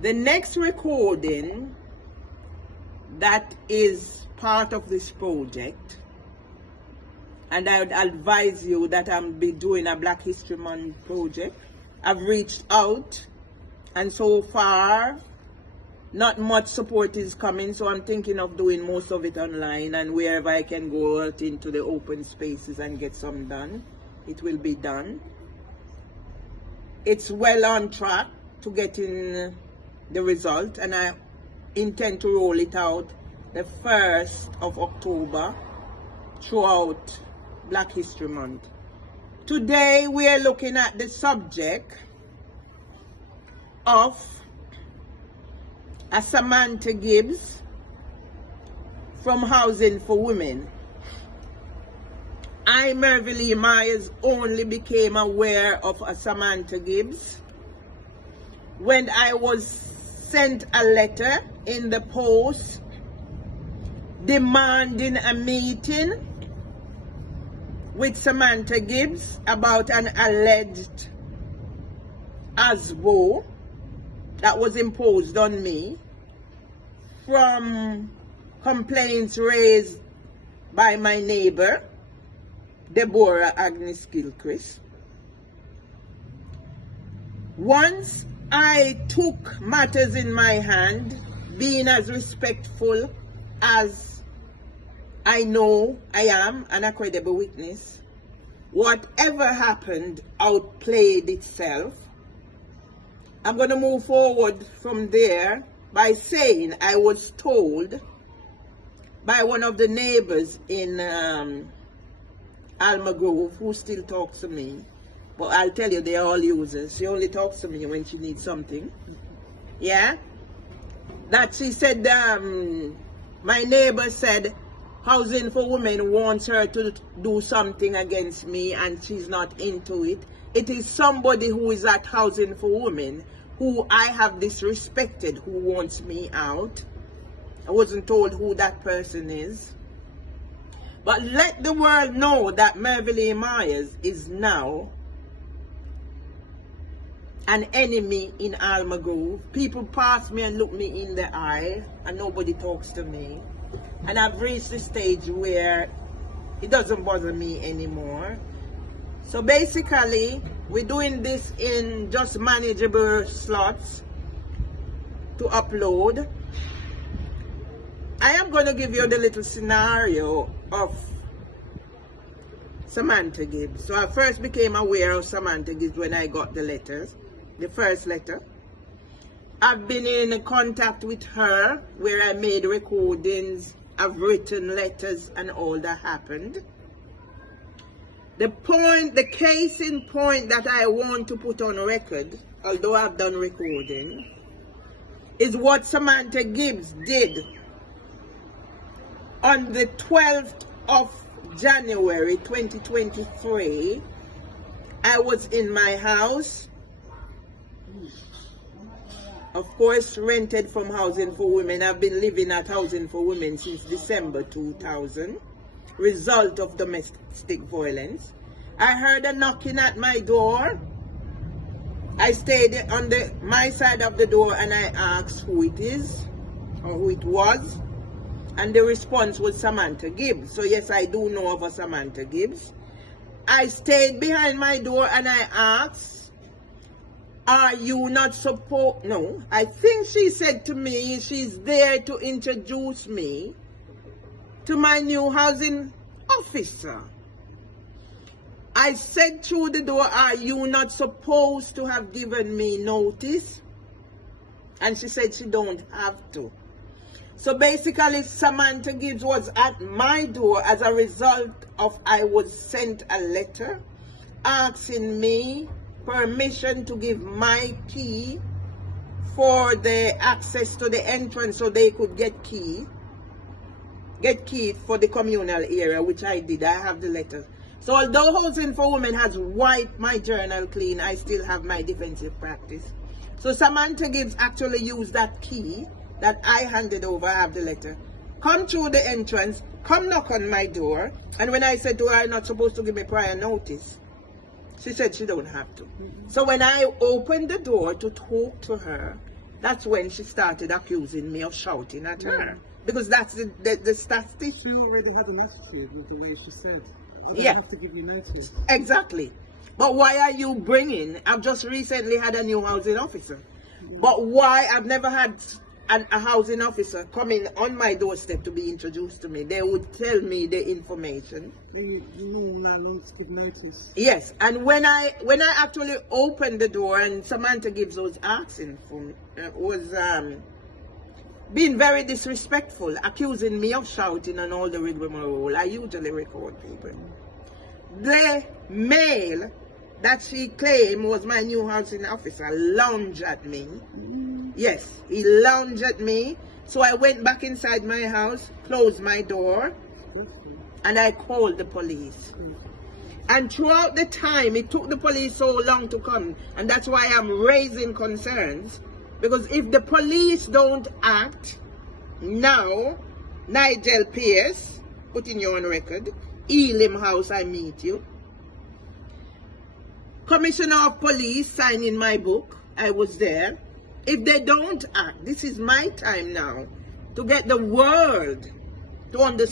The next recording that is part of this project, and I would advise you that I'm be doing a Black History Month project. I've reached out, and so far not much support is coming, so I'm thinking of doing most of it online, and wherever I can go out into the open spaces and get some done, it will be done. It's well on track to getting the result, and I intend to roll it out the 1st of October throughout Black History Month. Today we are looking at the subject of a Samantha Gibbs from Housing for Women. I, Mervyn Lee Myers, only became aware of a Samantha Gibbs when I was sent a letter in the post demanding a meeting with Samantha Gibbs about an alleged ASBO that was imposed on me from complaints raised by my neighbor, Deborah Agnes Gilchrist. Once I took matters in my hand, being as respectful as I know I am, and a credible witness, whatever happened outplayed itself. I'm going to move forward from there by saying I was told by one of the neighbors in Alma Grove, who still talks to me, but I'll tell you, they're all users. She only talks to me when she needs something. Yeah? That she said, my neighbor said, Housing for Women wants her to do something against me and she's not into it. It is somebody who is at Housing for Women who I have disrespected who wants me out. I wasn't told who that person is. But let the world know that Mervyn Lee Myers is now an enemy in Alma Grove. People pass me and look me in the eye and nobody talks to me. And I've reached the stage where it doesn't bother me anymore. So basically, we're doing this in just manageable slots to upload. I am going to give you the little scenario of Samantha Gibbs. So I first became aware of Samantha Gibbs when I got the letters, the first letter. I've been in contact with her where I made recordings, I've written letters and all that happened. The case in point that I want to put on record, although I've done recording, is what Samantha Gibbs did on the 12th of January 2023. I was in my house, of course rented from Housing for Women. I've been living at Housing for Women since December 2000, result of domestic violence. I heard a knocking at my door. I stayed on my side of the door and I asked who it is or who it was, and the response was Samantha Gibbs. So yes, I do know of a Samantha Gibbs. I stayed behind my door and I asked, are you not supposed? No, I think she said to me she's there to introduce me to my new housing officer. I said through the door, are you not supposed to have given me notice? And she said she don't have to. So basically, Samantha Gibbs was at my door as a result of I was sent a letter asking me permission to give my key for the access to the entrance so they could get key for the communal area, which I did. I have the letters. So although Housing for Women has wiped my journal clean, I still have my defensive practice. So Samantha Gibbs actually used that key that I handed over. I have the letter. Come through the entrance, come knock on my door, and when I said to her, I'm not supposed to give me prior notice, she said she don't have to. So when I opened the door to talk to her, That's when she started accusing me of shouting at her. Because that's the statistic. She already had an attitude with the way she said. Well, Yeah. I have to give you notice. Exactly. But why are you bringing? I've just recently had a new housing officer. But why? I've never had a housing officer coming on my doorstep to be introduced to me. They would tell me the information. You know how long to give notice. Yes, and when I actually opened the door and Samantha Gibbs was asking for me, was being very disrespectful, accusing me of shouting and all the rigmarole. I usually record people. The male that she claimed was my new housing officer lunged at me. Yes, he lunged at me. So I went back inside my house, closed my door, and I called the police. And throughout the time, it took the police so long to come, and that's why I'm raising concerns. Because if the police don't act now, Nigel Pierce, putting you on record, Elim House, I meet you. Commissioner of Police signing my book, I was there. If they don't act, this is my time now to get the world to understand.